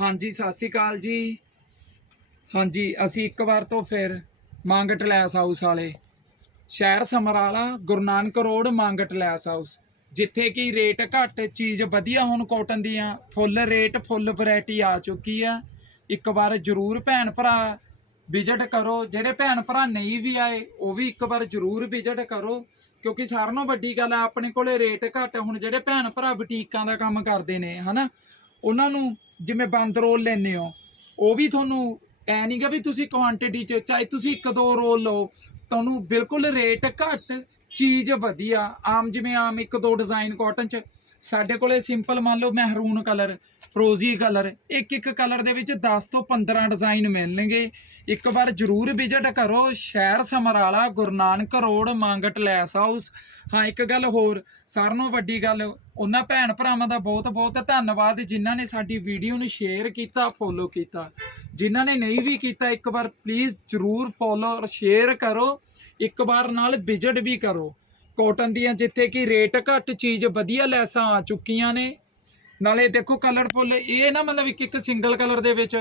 ਹਾਂਜੀ, ਸਤਿ ਸ਼੍ਰੀ ਅਕਾਲ ਜੀ। ਹਾਂਜੀ, ਅਸੀਂ ਇੱਕ ਵਾਰ ਤੋਂ ਫਿਰ ਮੰਗਟ ਲੈਸ ਹਾਊਸ ਵਾਲੇ। ਸ਼ਹਿਰ Samrala, Guru Nanak road Mangat lace house ਜਿੱਥੇ ਕਿ ਰੇਟ ਘੱਟ, ਚੀਜ਼ ਵਧੀਆ ਹੁਣ ਕਾਟਨ ਦੀਆਂ ਫੁੱਲ ਰੇਟ ਫੁੱਲ ਵੈਰਾਈਟੀ ਆ ਚੁੱਕੀ ਆ। ਇੱਕ ਵਾਰ ਜਰੂਰ ਭੈਣ ਭਰਾ ਵਿਜ਼ਿਟ ਕਰੋ। ਜਿਹੜੇ ਭੈਣ ਭਰਾ ਨਹੀਂ ਵੀ ਆਏ, ਉਹ ਵੀ ਇੱਕ ਵਾਰ ਜਰੂਰ ਵਿਜ਼ਿਟ ਕਰੋ। ਕਿਉਂਕਿ ਸਾਰਿਆਂ ਨਾਲੋਂ ਵੱਡੀ ਗੱਲ ਆ, ਆਪਣੇ ਕੋਲੇ ਰੇਟ ਘੱਟ। ਹੁਣ ਜਿਹੜੇ ਭੈਣ ਭਰਾ ਬੁਟੀਕਾਂ ਦਾ ਕੰਮ ਕਰਦੇ ਨੇ, ਹਨਾ? ਉਹਨਾਂ ਨੂੰ ਜਿਵੇਂ ਬੰਦ ਰੋਲ ਲੈਨੇ ਹੋ, ਉਹ ਵੀ ਤੁਹਾਨੂੰ ਐ ਨਹੀਂਗਾ ਵੀ ਤੁਸੀਂ ਕੁਆਂਟੀਟੀ ਚ, ਚਾਹੇ ਤੁਸੀਂ ਇੱਕ ਦੋ ਰੋਲ ਲਓ, ਤੁਹਾਨੂੰ ਬਿਲਕੁਲ ਰੇਟ ਘੱਟ, ਚੀਜ਼ ਵਧੀਆ, ਆਮ ਜਿਵੇਂ ਆਮ ਇੱਕ ਦੋ ਡਿਜ਼ਾਈਨ ਕਾਟਨ ਚ ਸਾਡੇ ਕੋਲੇ ਸਿੰਪਲ ਮੰਨ ਲਓ ਮਹਿਰੂਨ ਕਲਰ, ਫਰੋਜ਼ੀ ਕਲਰ, ਇੱਕ ਇੱਕ ਕਲਰ ਦੇ ਵਿੱਚ 10 ਤੋਂ 15 ਡਿਜ਼ਾਈਨ ਮਿਲਣਗੇ। ਇੱਕ ਵਾਰ ਜਰੂਰ ਵਿਜ਼ਿਟ ਕਰੋ, ਸ਼ਹਿਰ Samrala, Guru Nanak road, Mangat lace house. ਹਾਂ, ਇੱਕ ਗੱਲ ਹੋਰ, ਸਾਰਿਆਂ ਨਾਲੋਂ ਵੱਡੀ ਗੱਲ, ਉਹਨਾਂ ਭੈਣ ਭਰਾਵਾਂ ਦਾ ਬਹੁਤ ਬਹੁਤ ਧੰਨਵਾਦ ਜਿਨ੍ਹਾਂ ਨੇ ਸਾਡੀ ਵੀਡੀਓ ਨੂੰ ਸ਼ੇਅਰ ਕੀਤਾ ਫੋਲੋ ਕੀਤਾ। ਜਿਨ੍ਹਾਂ ਨੇ ਨਹੀਂ ਵੀ ਕੀਤਾ, ਇੱਕ ਵਾਰ ਪਲੀਜ਼ ਜਰੂਰ ਫੋਲੋ ਔਰ ਸ਼ੇਅਰ ਕਰੋ। ਇੱਕ ਵਾਰ ਨਾਲ ਵਿਜ਼ਿਟ ਵੀ ਕਰੋ। ਕਾਟਨ ਦੀਆਂ ਜਿੱਥੇ ਕਿ ਰੇਟ ਘੱਟ ਚੀਜ਼ ਵਧੀਆ ਲੈਸਾਂ ਆ ਚੁੱਕੀਆਂ ਨੇ। ਨਾਲੇ ਦੇਖੋ ਕਲਰਫੁੱਲ ਇਹ ਨਾ ਮਤਲਬ ਇੱਕ ਇੱਕ ਸਿੰਗਲ ਕਲਰ ਦੇ ਵਿੱਚ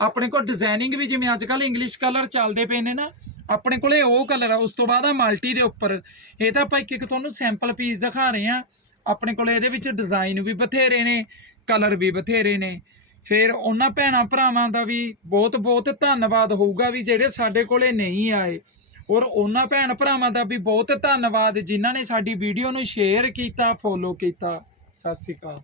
ਆਪਣੇ ਕੋਲ ਡਿਜ਼ਾਈਨਿੰਗ ਵੀ ਜਿਵੇਂ ਅੱਜ ਕੱਲ ਇੰਗਲਿਸ਼ ਕਲਰ ਚੱਲਦੇ ਪਏ ਨੇ ਨਾ, ਆਪਣੇ ਕੋਲੇ ਉਹ ਕਲਰ ਆ, ਉਸ ਤੋਂ ਬਾਅਦ ਆ ਮਲਟੀ ਦੇ ਉੱਪਰ। ਇਹ ਤਾਂ ਆਪਾਂ ਇੱਕ ਇੱਕ ਤੁਹਾਨੂੰ ਸੈਂਪਲ ਪੀਸ ਦਿਖਾ ਰਹੇ ਆ ਆਪਣੇ ਕੋਲੇ ਇਹਦੇ ਵਿੱਚ ਡਿਜ਼ਾਈਨ ਵੀ ਬਥੇਰੇ ਨੇ ਕਲਰ ਵੀ ਬਥੇਰੇ ਨੇ। ਫਿਰ ਉਹਨਾਂ ਭੈਣਾਂ ਭਰਾਵਾਂ ਦਾ ਵੀ ਬਹੁਤ ਬਹੁਤ ਧੰਨਵਾਦ ਹੋਊਗਾ ਵੀ ਜਿਹੜੇ ਸਾਡੇ ਕੋਲੇ ਨਹੀਂ ਆਏ। ਔਰ ਉਹਨਾਂ ਭੈਣ ਭਰਾਵਾਂ ਦਾ ਵੀ ਬਹੁਤ ਧੰਨਵਾਦ ਜਿਨ੍ਹਾਂ ਨੇ ਸਾਡੀ ਵੀਡੀਓ ਨੂੰ ਸ਼ੇਅਰ ਕੀਤਾ ਫੋਲੋ ਕੀਤਾ। ਸਤਿ ਸ਼੍ਰੀ ਅਕਾਲ।